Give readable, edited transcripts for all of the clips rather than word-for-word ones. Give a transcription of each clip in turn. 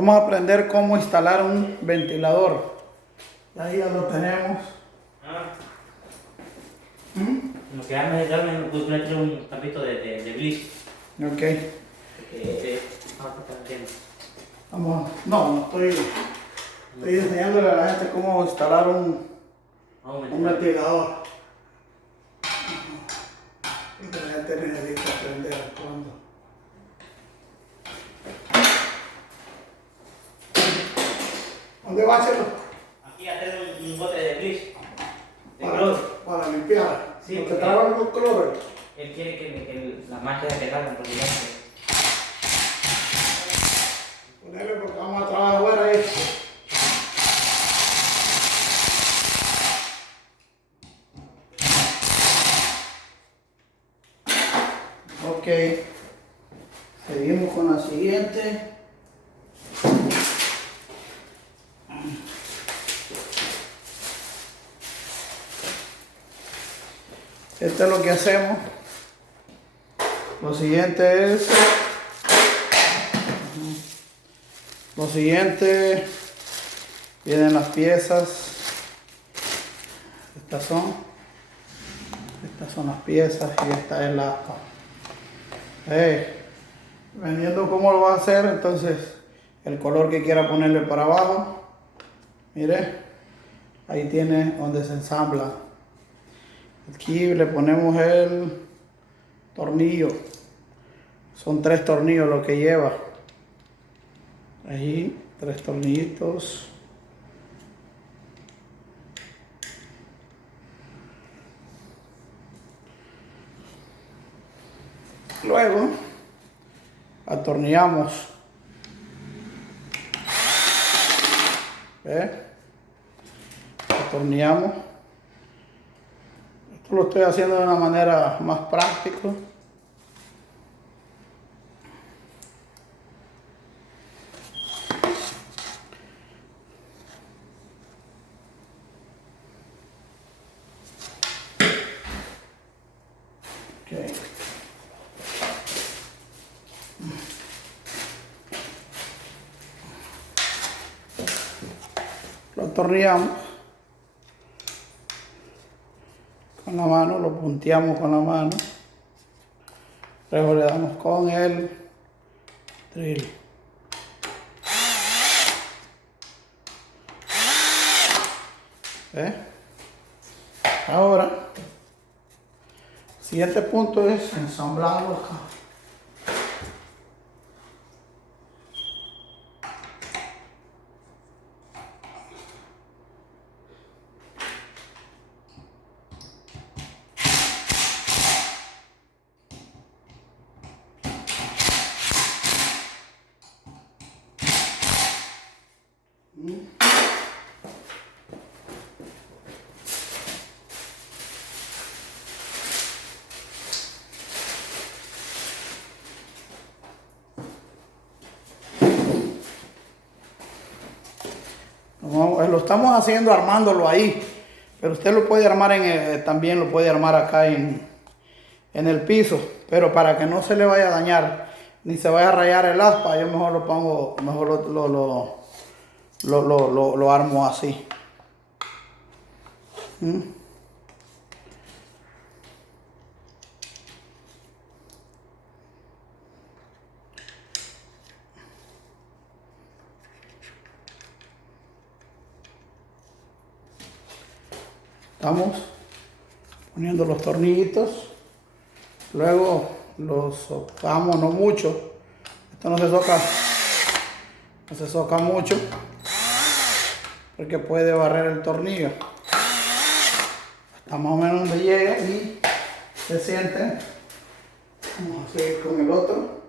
Vamos a aprender cómo instalar un ventilador. Ahí ya lo tenemos. Ah, lo que hago es darme un tapito de bliss. Ok. Está bien. No estoy enseñándole a la gente cómo instalar un ventilador. Y la gente necesita aprender cuando. ¿Dónde va a hacerlo? Aquí ya tengo un bote de bliss. De cloro. Para limpiar. Sí, ¿No te porque- traban con cloro? Él quiere que las manchas se salgan porque ya Ponerle porque vamos a trabajar afuera ahí. Ok. Seguimos con la siguiente. Esto es lo que hacemos. Lo siguiente es. Lo siguiente. Vienen las piezas. Estas son las piezas y esta es la aspa. Dependiendo cómo lo va a hacer, entonces el color que quiera ponerle para abajo. Mire, ahí tiene donde se ensambla. Aquí le ponemos el tornillo. Son 3 tornillos lo que lleva. Ahí, 3 tornillitos. Luego atornillamos. ¿Ve? Atornillamos. Esto lo estoy haciendo de una manera más práctica. Okay. Lo atornillamos con la mano, lo punteamos con la mano, luego le damos con el drill. ¿Ve? Ahora, el siguiente punto es ensamblarlo acá. Lo estamos haciendo armándolo ahí, pero usted lo puede armar también lo puede armar acá en el piso, pero para que no se le vaya a dañar ni se vaya a rayar el aspa, yo mejor lo pongo, mejor lo armo así. Estamos poniendo los tornillitos, luego los socamos, no mucho, esto no se soca mucho, porque puede barrer el tornillo, hasta más o menos donde llega y se siente. Vamos a seguir con el otro.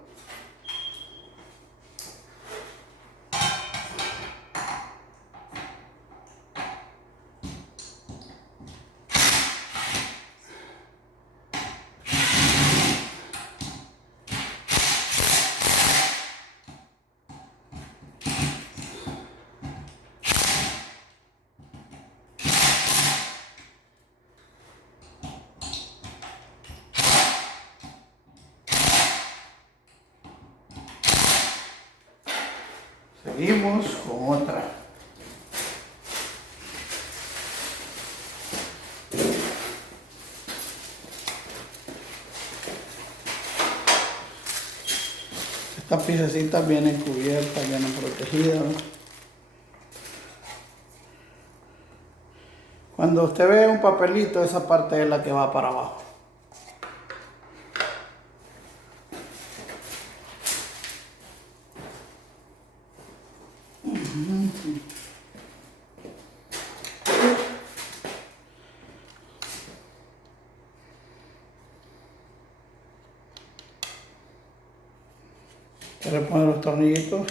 Seguimos con otra. Estas piececitas vienen cubiertas, vienen protegidas. Cuando usted ve un papelito, esa parte es la que va para abajo. Le pone los tornillitos.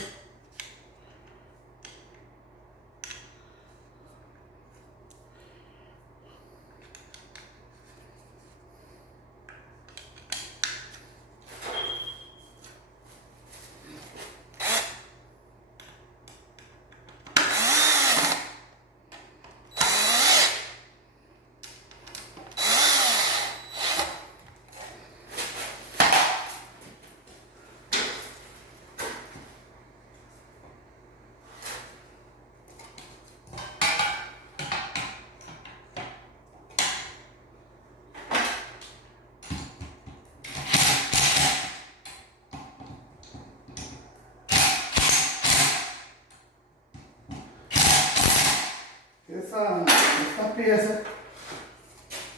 Estas piezas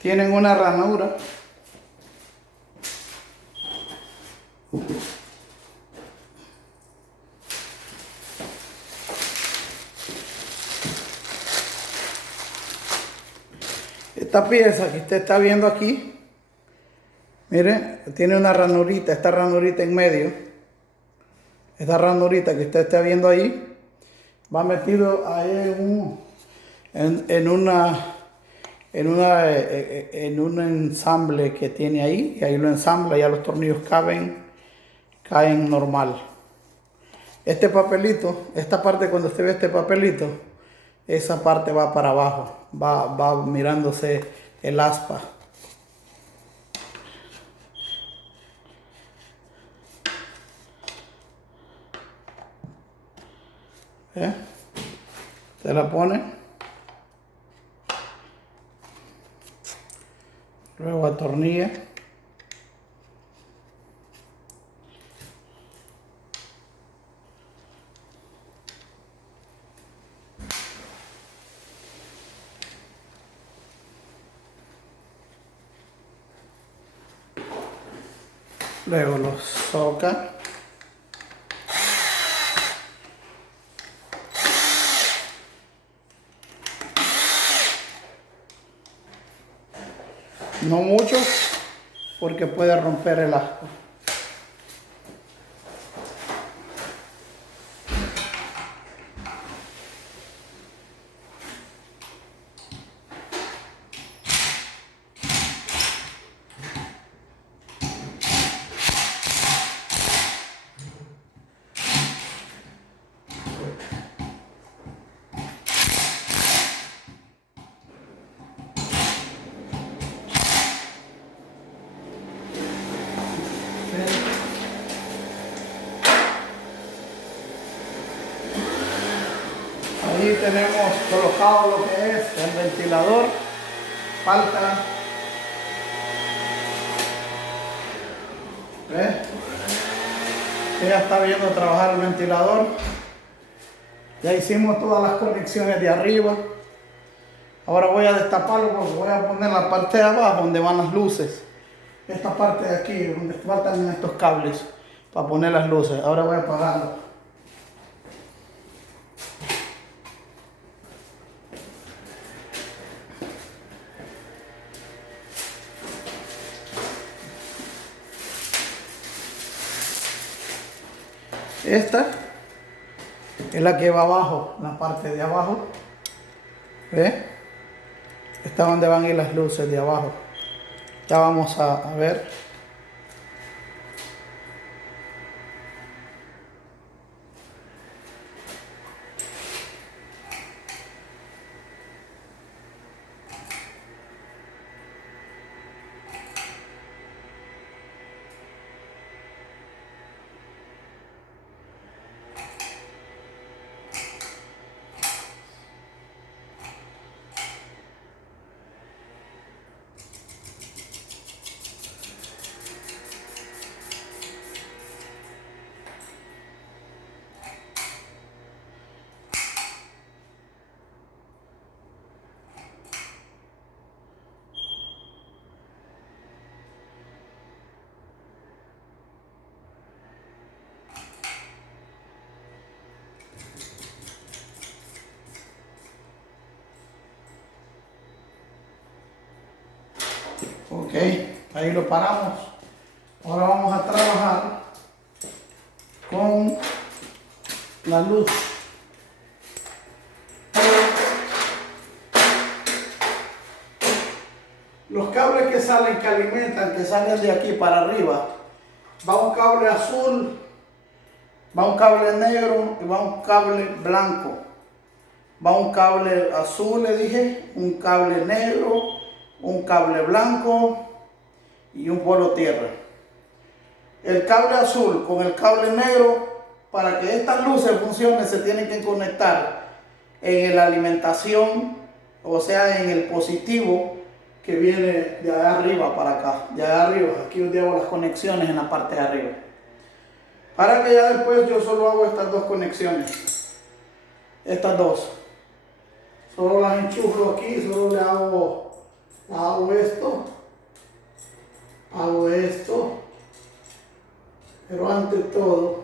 tienen una ranura. Esta pieza que usted está viendo aquí, mire, tiene una ranurita, esta ranurita en medio. Esta ranurita que usted está viendo ahí, va metido ahí en un ensamble que tiene ahí, y ahí lo ensambla, ya los tornillos caen normal. Este papelito, esta parte, cuando usted ve este papelito, esa parte va para abajo, va mirándose el aspa. Se la pone, luego atornilla. Luego los soca. No mucho, porque puede romper el aspa. Ahí tenemos colocado lo que es el ventilador. Falta, ¿ves? Ya está viendo trabajar el ventilador. Ya hicimos todas las conexiones de arriba. Ahora voy a destaparlo porque voy a poner la parte de abajo donde van las luces. Esta parte de aquí donde faltan estos cables para poner las luces. Ahora voy a apagarlo. Esta es la que va abajo, la parte de abajo. ¿Ves? Esta es donde van a ir las luces de abajo. Ya vamos a ver. Ok, ahí lo paramos. Ahora vamos a trabajar con la luz. Los cables que salen, que alimentan, que salen de aquí para arriba, va un cable azul, va un cable negro y va un cable blanco. Va un cable azul, le dije, un cable negro, un cable blanco y un polo tierra. El cable azul con el cable negro, para que estas luces funcionen, se tienen que conectar en la alimentación, o sea, en el positivo que viene de allá arriba para acá, de allá arriba. Aquí yo llevo las conexiones en la parte de arriba. Para que ya después yo solo hago estas dos conexiones, estas dos. Solo las enchufo aquí, solo le hago esto, pero ante todo,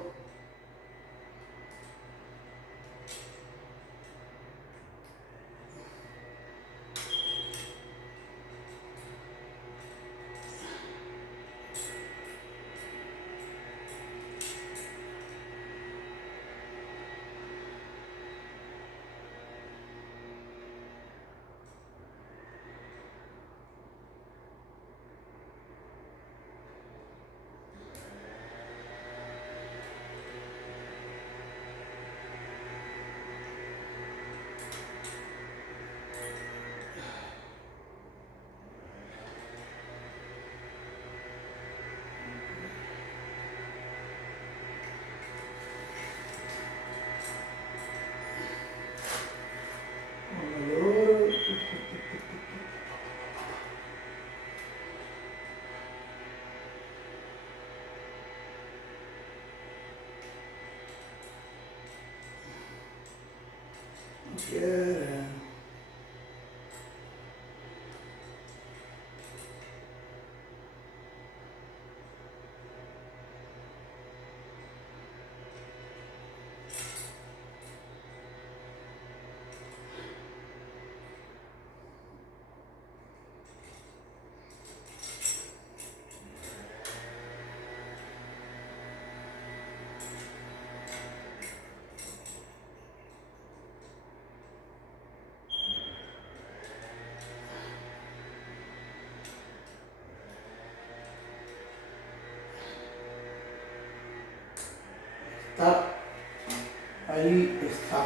ahí está.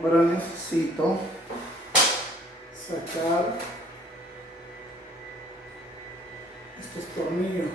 Ahora necesito sacar estos tornillos.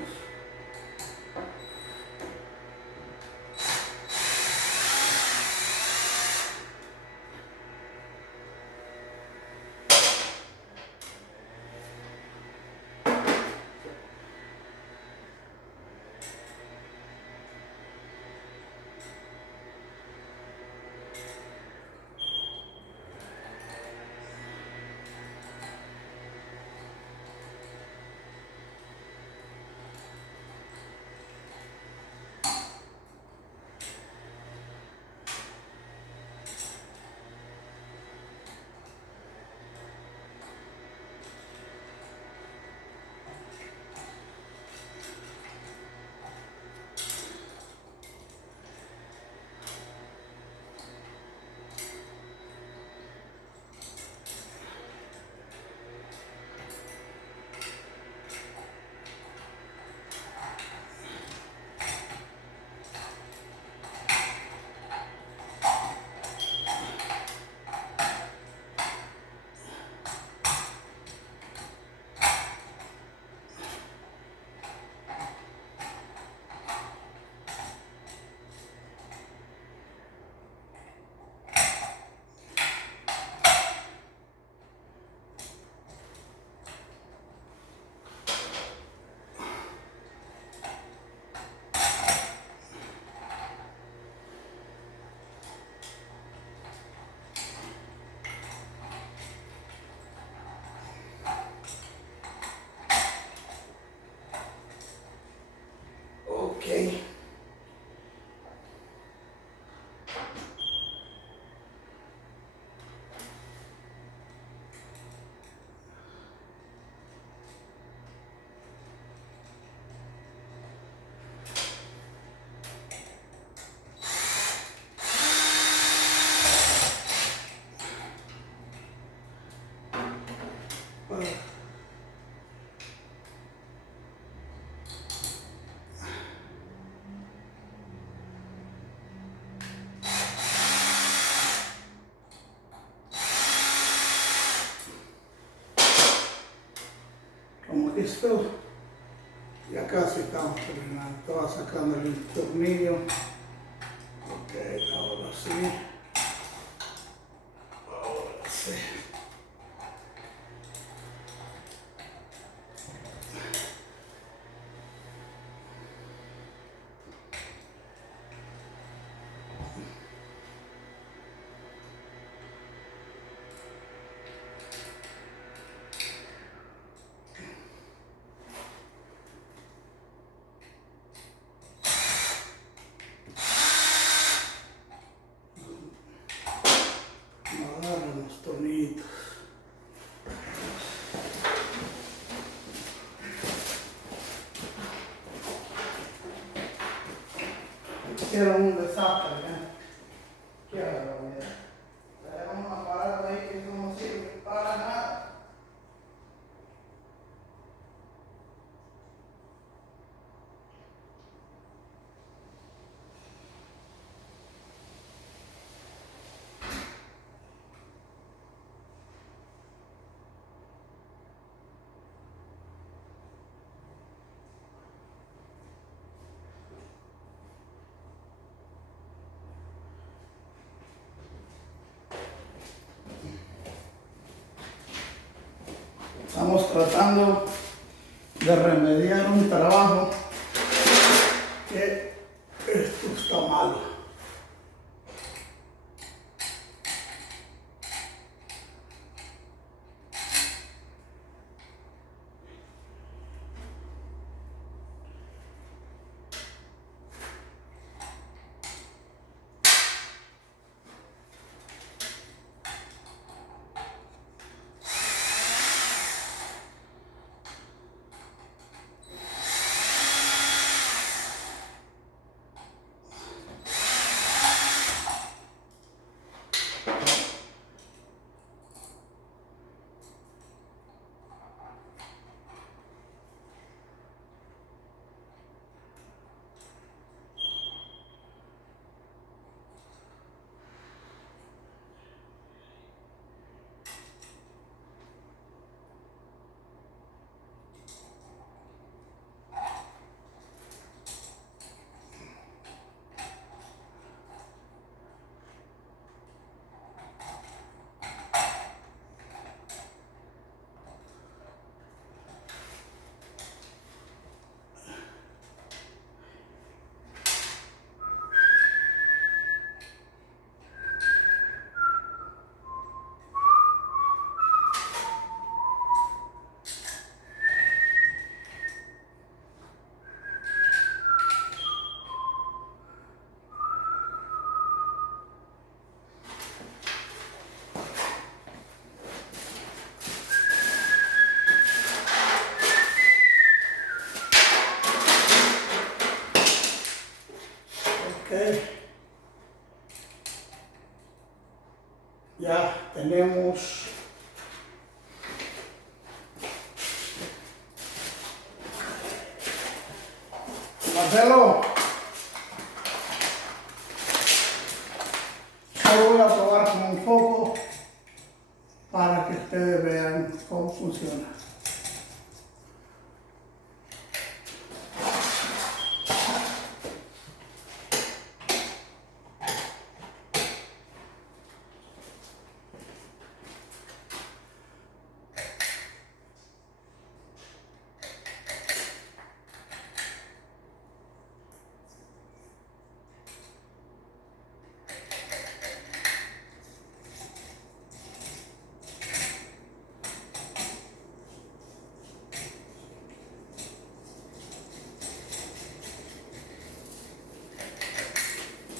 listo. Ya casi estamos terminando. Estaba sacando el tornillo. Ok, ahora sí. Ahora sí. Agarran los tornillitos. Hicieron un desastre, ¿eh? ¿Qué hago, mira? Trajeron un aparato ahí que no sirve para nada. Estamos tratando de remediar un trabajo que esto está malo. Ok. Ya tenemos Marcelo, yo voy a probar con un foco para que ustedes vean cómo funciona.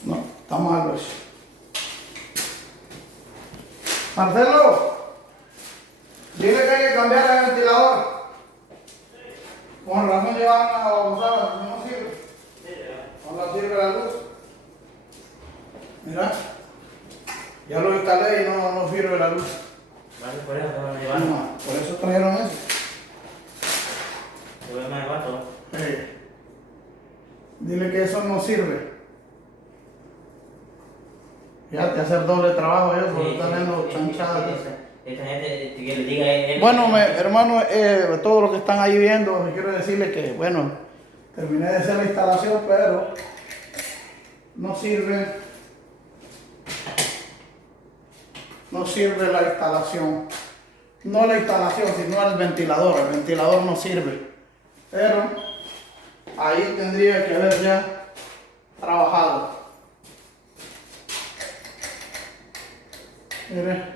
No, está malo eso. Marcelo, dile que hay que cambiar el ventilador. Con razón llevan a usar, no sirve. No la sirve la luz. Mira, ya lo instalé y no sirve la luz. Vale, por eso no lo llevaron. No, por eso trajeron eso. Yo voy a más rato. Dile que eso no sirve. Fíjate, hacer doble trabajo yo, porque están viendo chanchadas. esta gente que le diga a él. Bueno, hermano, todos los que están ahí viendo, quiero decirles que, bueno, terminé de hacer la instalación, pero no sirve la instalación. No la instalación, sino el ventilador. El ventilador no sirve. Pero ahí tendría que haber ya trabajado. Mire.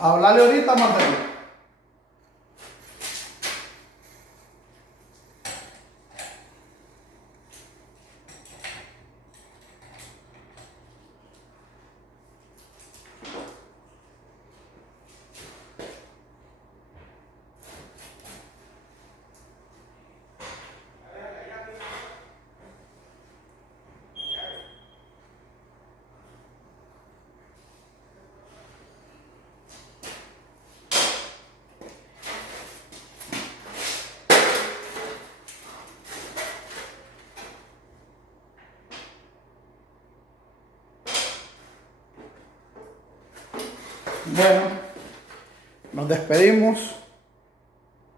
Hablarle ahorita, Marcelo. Bueno, nos despedimos.